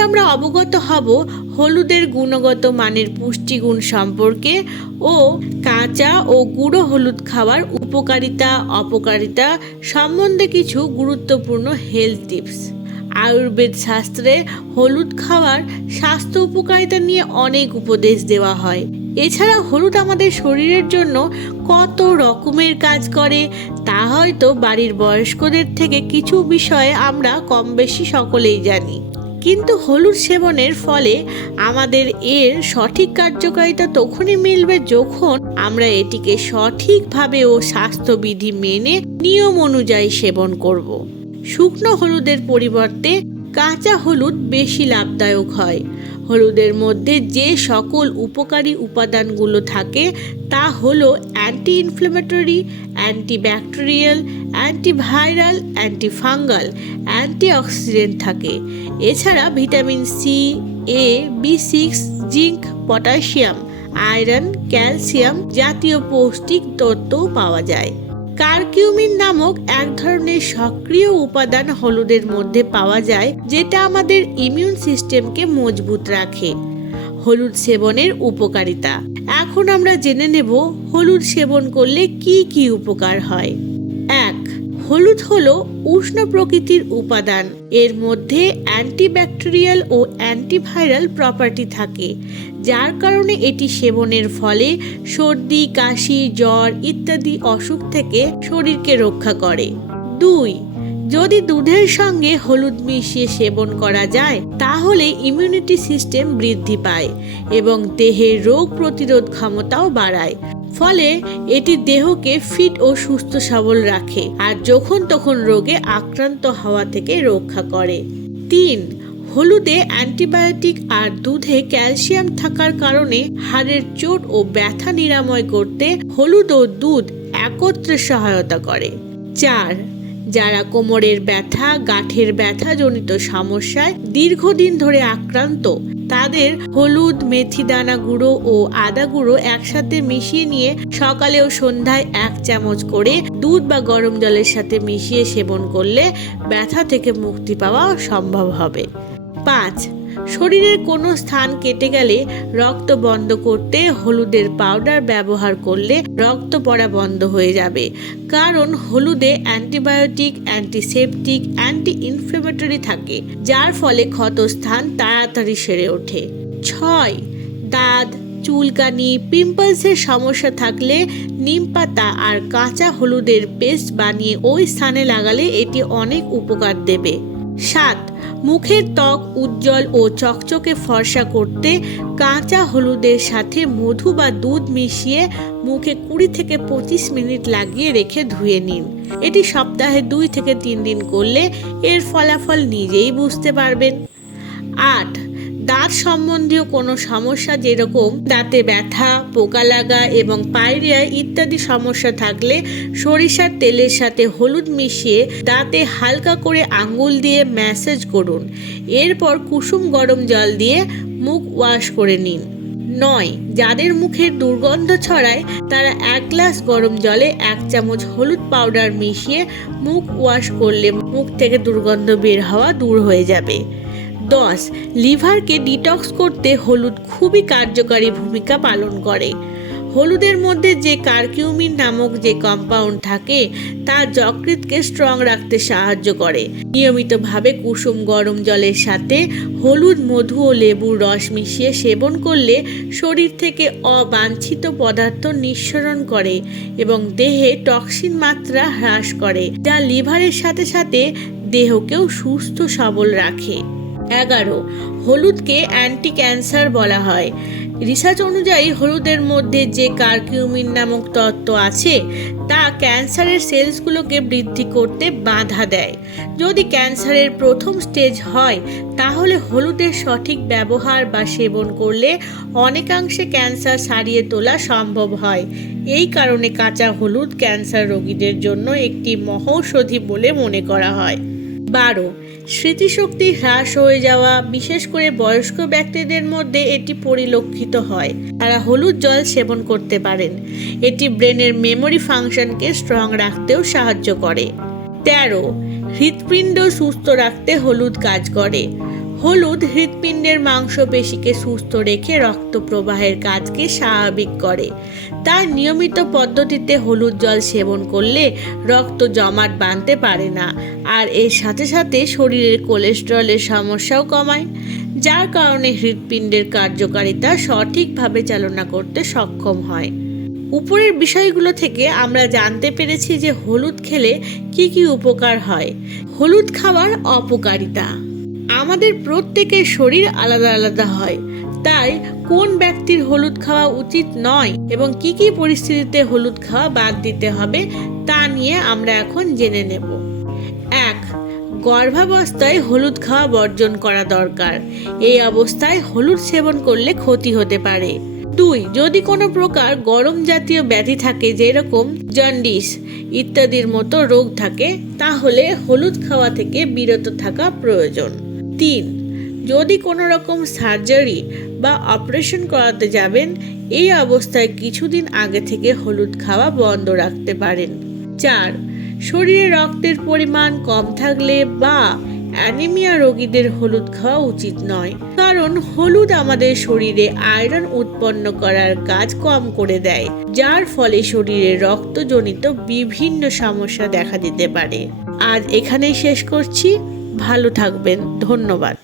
আমরা অবগত হব হলুদের গুণগত মানের পুষ্টিগুণ সম্পর্কে ও কাঁচা ও গুঁড়ো হলুদ খাওয়ার উপকারিতা, অপকারিতা সম্বন্ধে কিছু গুরুত্বপূর্ণ হেলথ টিপস আয়ুর্বেদ শাস্ত্রে হলুদ খাওয়ার স্বাস্থ্য উপকারিতা নিয়ে অনেক উপদেশ দেওয়া হয়। এছাড়া হলুদ আমাদের শরীরের জন্য কত রকমের কাজ করে, তা হয়তো বাড়ির বয়স্কদের থেকে কিছু বিষয়ে আমরা কম বেশি সকলেই জানি। কিন্তু হলুদ সেবনের ফলে আমাদের এর সঠিক কার্যকারিতা তখনই মিলবে যখন আমরা এটিকে সঠিকভাবে ও স্বাস্থ্যবিধি মেনে নিয়ম অনুযায়ী সেবন করব। শুকনো হলুদের পরিবর্তে কাঁচা হলুদ বেশি লাভদায়ক হয় হলুদের মধ্যে যে সকল উপকারী উপাদানগুলো থাকে, তা হলো anti inflammatory antibacterial antiviral antifungal antioxidant থাকে। এছাড়া vitamin C A B six zinc potassium iron calcium জাতীয় পৌষ্টিক তত্ত্বও পাওয়া যায়। কারকিউমিন নামক এক ধরনের সক্রিয় উপাদান হলুদের মধ্যে পাওয়া যায়, যেটা আমাদের ইমিউন সিস্টেমকে মজবুত রাখে। হলুদ সেবনের উপকারিতা। এখন আমরা জেনে নেব হলুদ সেবন করলে কি কি উপকার হয়। এক হলুদ হল উষ্ণ প্রকৃতির উপাদান। এর মধ্যে অ্যান্টিব্যাকটেরিয়াল ও অ্যান্টিভাইরাল প্রপার্টি থাকে, যার কারণে এটি সেবনের ফলে সর্দি, কাশি, জ্বর ইত্যাদি অসুখ থেকে শরীরকে রক্ষা করে। দুই, যদি দুধের সঙ্গে হলুদ মিশিয়ে সেবন করা যায়, তাহলে ইমিউনিটি সিস্টেম বৃদ্ধি পায় এবং দেহের রোগ প্রতিরোধ ক্ষমতাও বাড়ায়। ফলে এটি দেহকে ফিট ও সুস্থ সবল রাখে আর যখন তখন রোগে আক্রান্ত হওয়া থেকে রক্ষা করে। তিন, হলুদে অ্যান্টিবায়োটিক আর দুধে ক্যালসিয়াম থাকার কারণে হাড়ের চোট ও ব্যথা নিরাময় করতে হলুদ ও দুধ একত্রে সহায়তা করে। চার, যারা কোমরের ব্যথা, গাঁঠের ব্যথা জনিত সমস্যায় দীর্ঘদিন ধরে আক্রান্ত তাদের হলুদ, মেথি দানা গুঁড়ো ও আদা গুঁড়ো একসাথে মিশিয়ে নিয়ে সকালে ও সন্ধ্যায় এক চামচ করে দুধ বা গরম জলের সাথে মিশিয়ে সেবন করলে ব্যথা থেকে মুক্তি পাওয়া সম্ভব হবে। পাঁচ শরীরের কোনো স্থান কেটে গেলে রক্ত বন্ধ করতে হলুদের পাউডার ব্যবহার করলে রক্ত পড়া বন্ধ হয়ে যাবে। কারণ হলুদে অ্যান্টিবায়োটিক, অ্যান্টিসেপটিক অ্যান্টি ইনফ্লেমেটরি থাকে, যার ফলে ক্ষতস্থান তাড়াতাড়ি সেরে ওঠে। ছয়, দাঁত, চুলকানি, পিম্পলসের সমস্যা থাকলে নিম পাতা আর কাঁচা হলুদের পেস্ট বানিয়ে ওই স্থানে লাগালে এটি অনেক উপকার দেবে। সাত মুখের ত্বক উজ্জ্বল ও চকচকে ফর্সা করতে কাঁচা হলুদের সাথে মধু বা দুধ মিশিয়ে মুখে কুড়ি থেকে পঁচিশ মিনিট লাগিয়ে রেখে ধুয়ে নিন। এটি সপ্তাহে দুই থেকে তিন দিন করলে এর ফলাফল নিজেই বুঝতে পারবেন। আট দাঁত সম্বন্ধীয় কোনো সমস্যা যেরকম দাঁতে ব্যথা, পোকা লাগা এবং পায়রিয়া ইত্যাদি সমস্যা থাকলে সরিষার তেলের সাথে হলুদ মিশিয়ে দাঁতে হালকা করে আঙ্গুল দিয়ে ম্যাসেজ করুন। এরপর কুসুম গরম জল দিয়ে মুখ ওয়াশ করে নিন। নয়, যাদের মুখের দুর্গন্ধ ছড়ায়, তারা এক গ্লাস গরম জলে এক চামচ হলুদ পাউডার মিশিয়ে মুখ ওয়াশ করলে মুখ থেকে দুর্গন্ধ বের হওয়া দূর হয়ে যাবে। দশ, লিভারকে ডিটক্স করতে হলুদ খুবই কার্যকারী ভূমিকা পালন করে। হলুদের মধ্যে যে কারকিউমিন নামক যে কম্পাউন্ড থাকে, তা যকৃতকে স্ট্রং রাখতে সাহায্য করে। নিয়মিতভাবে কুসুম গরম জলের সাথে হলুদ, মধু ও লেবুর রস মিশিয়ে সেবন করলে শরীর থেকে অবাঞ্ছিত পদার্থ নিঃসরণ করে এবং দেহে টক্সিন মাত্রা হ্রাস করে, যা লিভারের সাথে সাথে দেহকেও সুস্থ সবল রাখে। এগারো। হলুদকে অ্যান্টি ক্যান্সার বলা হয়। রিসার্চ অনুযায়ী হলুদের মধ্যে যে কার্কিউমিন নামক তত্ত্ব আছে, তা ক্যান্সারের সেলসগুলোকে বৃদ্ধি করতে বাধা দেয়। যদি ক্যান্সারের প্রথম স্টেজ হয়, তাহলে হলুদের সঠিক ব্যবহার বা সেবন করলে অনেকাংশে ক্যান্সার সারিয়ে তোলা সম্ভব হয়। এই কারণে কাঁচা হলুদ ক্যান্সার রোগীদের জন্য একটি মহৌষধি বলে মনে করা হয়। বারো। স্মৃতিশক্তি হ্রাস হয়ে যাওয়া, বিশেষ করে বয়স্ক ব্যক্তিদের মধ্যে এটি পরিলক্ষিত হয়। তারা হলুদ জল সেবন করতে পারেন। এটি ব্রেনের মেমোরি ফাংশনকে স্ট্রং রাখতেও সাহায্য করে। তেরো। হৃৎপিণ্ড সুস্থ রাখতে হলুদ কাজ করে। হলুদ হৃৎপিণ্ডের মাংসপেশিকে সুস্থ রেখে রক্ত প্রবাহের কাজকে স্বাভাবিক করে। তাই নিয়মিত পদ্ধতিতে হলুদ জল সেবন করলে রক্ত জমাট বাঁধতে পারে না, আর এর সাথে সাথে শরীরের কোলেস্টেরলের সমস্যাও কমায়, যার কারণে হৃৎপিণ্ডের কার্যকারিতা সঠিকভাবে চালনা করতে সক্ষম হয়। উপরের বিষয়গুলো থেকে আমরা জানতে পেরেছি যে হলুদ খেলে কি কি উপকার হয়। হলুদ খাওয়ার অপকারিতা। আমাদের প্রত্যেকের শরীর আলাদা আলাদা হয়। তাই কোন ব্যক্তির হলুদ খাওয়া উচিত নয় এবং কি কি পরিস্থিতিতে হলুদ খাওয়া বাদ দিতে হবে তা নিয়ে আমরা এখন জেনে নেব। এক, গর্ভাবস্থায় হলুদ খাওয়া বর্জন করা দরকার। এই অবস্থায় হলুদ সেবন করলে ক্ষতি হতে পারে। দুই, যদি কোনো প্রকার গরম জাতীয় ব্যাধি থাকে যেরকম জন্ডিস ইত্যাদির মতো রোগ থাকে, তাহলে হলুদ খাওয়া থেকে বিরত থাকা প্রয়োজন। তিন। যদি কোনো রকম সার্জারি বা অপারেশন করাতে যাবেন, এই অবস্থায় কিছুদিন আগে থেকে হলুদ খাওয়া বন্ধ রাখতে পারেন। চার, শরীরে রক্তের পরিমাণ কম থাকলে বা অ্যানিমিয়া রোগীদের হলুদ খাওয়া উচিত নয়, কারণ হলুদ আমাদের শরীরে আয়রন উৎপন্ন করার কাজ কম করে দেয়, যার ফলে শরীরে রক্তজনিত বিভিন্ন সমস্যা দেখা দিতে পারে। আজ এখানেই শেষ করছি। ভালো থাকবেন ধন্যবাদ।